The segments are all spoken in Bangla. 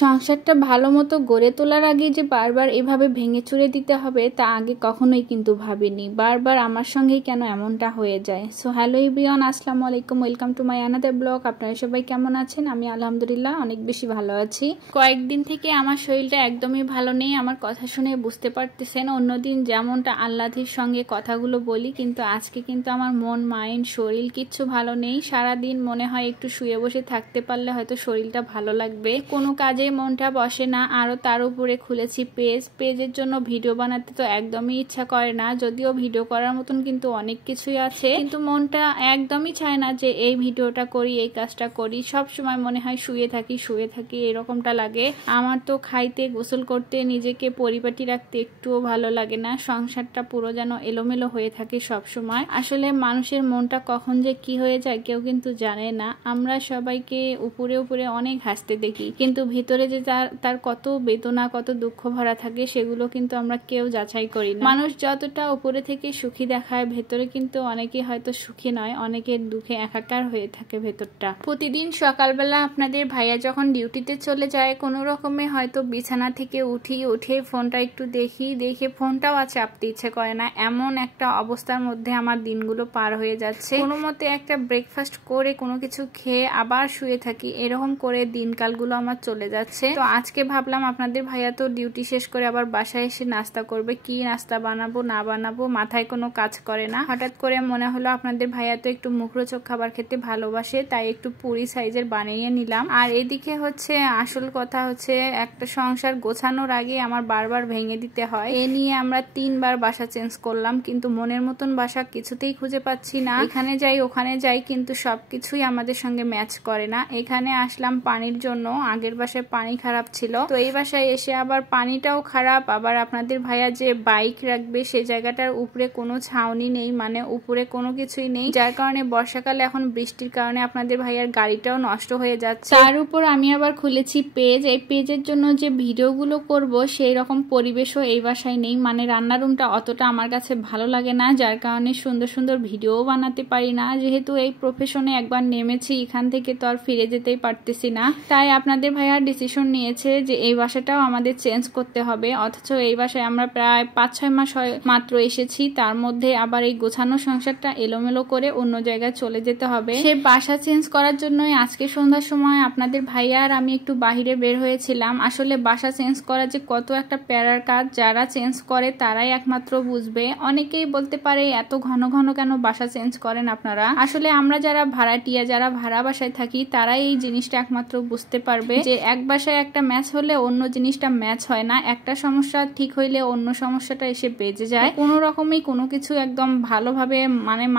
সংসারটা ভালো মতো গড়ে তোলার আগে যে বারবার এভাবে ভেঙে চুরে দিতে হবে তা আগে কখনোই কিন্তু ভাবিনি। বারবার আমার সঙ্গেই কেন এমনটা হয়ে যায়। সো হ্যালো এভরিওয়ান, আসসালামু আলাইকুম, welcome to my another blog. আপনারা সবাই কেমন আছেন? আমি আলহামদুলিল্লাহ অনেক বেশি ভালো আছি। কয়েকদিন থেকে আমার শরীরটা একদমই ভালো নেই। আমার কথা শুনে বুঝতে পারতেছেন, অন্যদিন যেমনটা আল্লাহর সঙ্গে কথাগুলো বলি, কিন্তু আজকে কিন্তু আমার মন মাইন্ড শরীর কিচ্ছু ভালো নেই। সারাদিন মনে হয় একটু শুয়ে বসে থাকতে পারলে হয়তো শরীরটা ভালো লাগবে, কোনো কাজে মনটা বসে না। আরো তার উপরে খুলেছি পেজের জন্য ভিডিও বানাতে তো একদমই ইচ্ছা করে না, যদিও ভিডিও করার মতন কিন্তু অনেক কিছুই আছে, কিন্তু মনটা একদমই চায় না যে এই ভিডিওটা করি, এই কাজটা করি। সব সময় মনে হয় শুয়ে থাকি এরকমটা লাগে। আমার তো খাইতে, গোসল করতে, নিজেকে পরিপাটি রাখতে একটুও ভালো লাগে না। সংসারটা পুরো যেন এলোমেলো হয়ে থাকে সব সময়। আসলে মানুষের মনটা কখন যে কি হয়ে যায় কেউ কিন্তু জানে না। আমরা সবাইকে উপরে উপরে অনেক হাসতে দেখি, কিন্তু ভিতরে যে তার কত বেদনা, কত দুঃখ ভরা থাকে সেগুলো কিন্তু আমরা কেউ যাচাই করি না। মানুষ যতটা উপরে থেকে সুখী দেখায়, ভেতরে কিন্তু অনেকে হয়তো সুখী নয়, অনেকের দুঃখে একাকার হয়ে থাকে ভেতরটা। প্রতিদিন সকালবেলা আপনাদের ভাইয়া যখন ডিউটিতে চলে যায়, কোনো রকমে হয়তো বিছানা থেকে উঠে ফোনটা একটু দেখে ফোনটাও আর চাপতে ইচ্ছে করে না। এমন একটা অবস্থার মধ্যে আমার দিনগুলো পার হয়ে যাচ্ছে। কোনো মতে একটা ব্রেকফাস্ট করে কোনো কিছু খেয়ে আবার শুয়ে থাকি, এরকম করে দিনকালগুলো আমার চলে যাচ্ছে। তো আজকে ভাবলাম আপনাদের ভাইয়া তো ডিউটি শেষ করে আবার বাসায় এসে নাস্তা করবে, কি নাস্তা বানাবো না বানাবো মাথায় কোনো কাজ করে না। হঠাৎ করে মনে হলো আপনাদের ভাইয়া তো একটু মুখরোচক খাবার খেতে ভালোবাসে, তাই একটু পুরি সাইজের বানিয়ে নিলাম। আর এদিকে হচ্ছে আসল কথা হচ্ছে, একটা সংসার গোছানোর আগে আমার বারবার ভেঙে দিতে হয়। এ নিয়ে আমরা 3 বার বাসা চেঞ্জ করলাম, কিন্তু মনের মতন বাসা কিছুতেই খুঁজে পাচ্ছি না। এখানে যাই ওখানে যাই, কিন্তু সবকিছুই আমাদের সঙ্গে ম্যাচ করে না। এখানে আসলাম পানির জন্য, আগের বাসায় পানি খারাপ ছিল, তো এই বাসায় এসে আবার পানিটাও খারাপ। আবার আপনাদের ভাইয়া যে বাইক রাখবে সে জায়গাটার উপরে কোনো ছাউনি নেই, মানে উপরে কোনো কিছুই নেই, যার কারণে বর্ষাকালে এখন বৃষ্টির কারণে আপনাদের ভাইয়ার গাড়িটাও নষ্ট হয়ে যাচ্ছে। তার উপর আমি আবার খুলেছি পেজ, এই পেজের জন্য যে ভিডিওগুলো করব সেই রকম পরিবেশও এই বাসায় নেই, মানে রান্নার রুমটা অতটা আমার কাছে ভালো লাগে না, যার কারণে সুন্দর সুন্দর ভিডিও বানাতে পারি না। যেহেতু এই প্রফেশনে একবার নেমেছি, এখান থেকে তো আর ফিরে যেতেই পারতেছি না, তাই আপনাদের ভাইয়া ডিসিশন নিয়েছে যে এই বাসাটাও আমাদের চেঞ্জ করতে হবে। অথচ এই বাসায় আমরা প্রায় 5-6 মাস মাত্র এসেছি, তার মধ্যে আবার এই গোছানো সংসারটা এলোমেলো করে অন্য জায়গায় চলে যেতে হবে। সে বাসা চেঞ্জ করার জন্যই আজকে সন্ধ্যার সময় আপনাদের ভাইয়া আর আমি একটু বাহিরে বের হয়েছিলাম। আসলে বাসা চেঞ্জ করা যে কত একটা প্যারার কাজ, যারা চেঞ্জ করে তারাই একমাত্র বুঝবে। অনেকেই বলতে পারে এত ঘন ঘন কেন বাসা চেঞ্জ করেন আপনারা। আসলে আমরা যারা ভাড়াটিয়া, যারা ভাড়া বাসায় থাকি, তারাই এই জিনিসটা একমাত্র বুঝতে পারবে যে এক বাসায় একটা ম্যাচ হলে অন্য জিনিসটা ম্যাচ হয় না, একটা সমস্যা ঠিক হইলে অন্য সমস্যাটা এসে বেজে যায়। কোনো রকমই কোনো কিছু একদম ভালোভাবে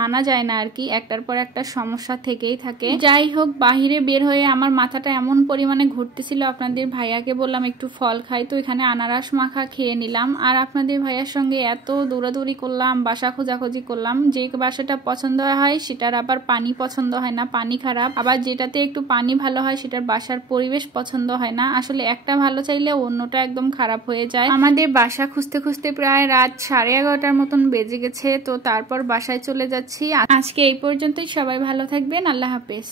মানা যায় না আর কি, একটার পর একটা সমস্যা থেকেই থাকে। যাই হোক, বাহিরে বের হয়ে আমার মাথাটা এমন পরিমাণে ঘুরতেছিল, আপনাদের ভাইয়াকে বললাম একটু ফল খাই, তো এখানে আনারস মাখা খেয়ে নিলাম। আর আপনাদের ভাইয়ার সঙ্গে এত দৌড়াদৌড়ি করলাম, বাসা খোঁজাখুঁজি করলাম। যে বাসাটা পছন্দ হয় সেটার আবার পানি পছন্দ হয় না, পানি খারাপ। আবার যেটাতে একটু পানি ভালো হয় সেটার বাসার পরিবেশ পছন্দ হয় না। আসলে একটা ভালো চাইলে অন্যটা একদম খারাপ হয়ে যায়। আমাদের বাসা খুঁজতে খুঁজতে প্রায় রাত 11:30 মতন বেজে গেছে, তো তারপর বাসায় চলে যাচ্ছি। আজকে এই পর্যন্তই, সবাই ভালো থাকবেন, আল্লাহ হাফেজ।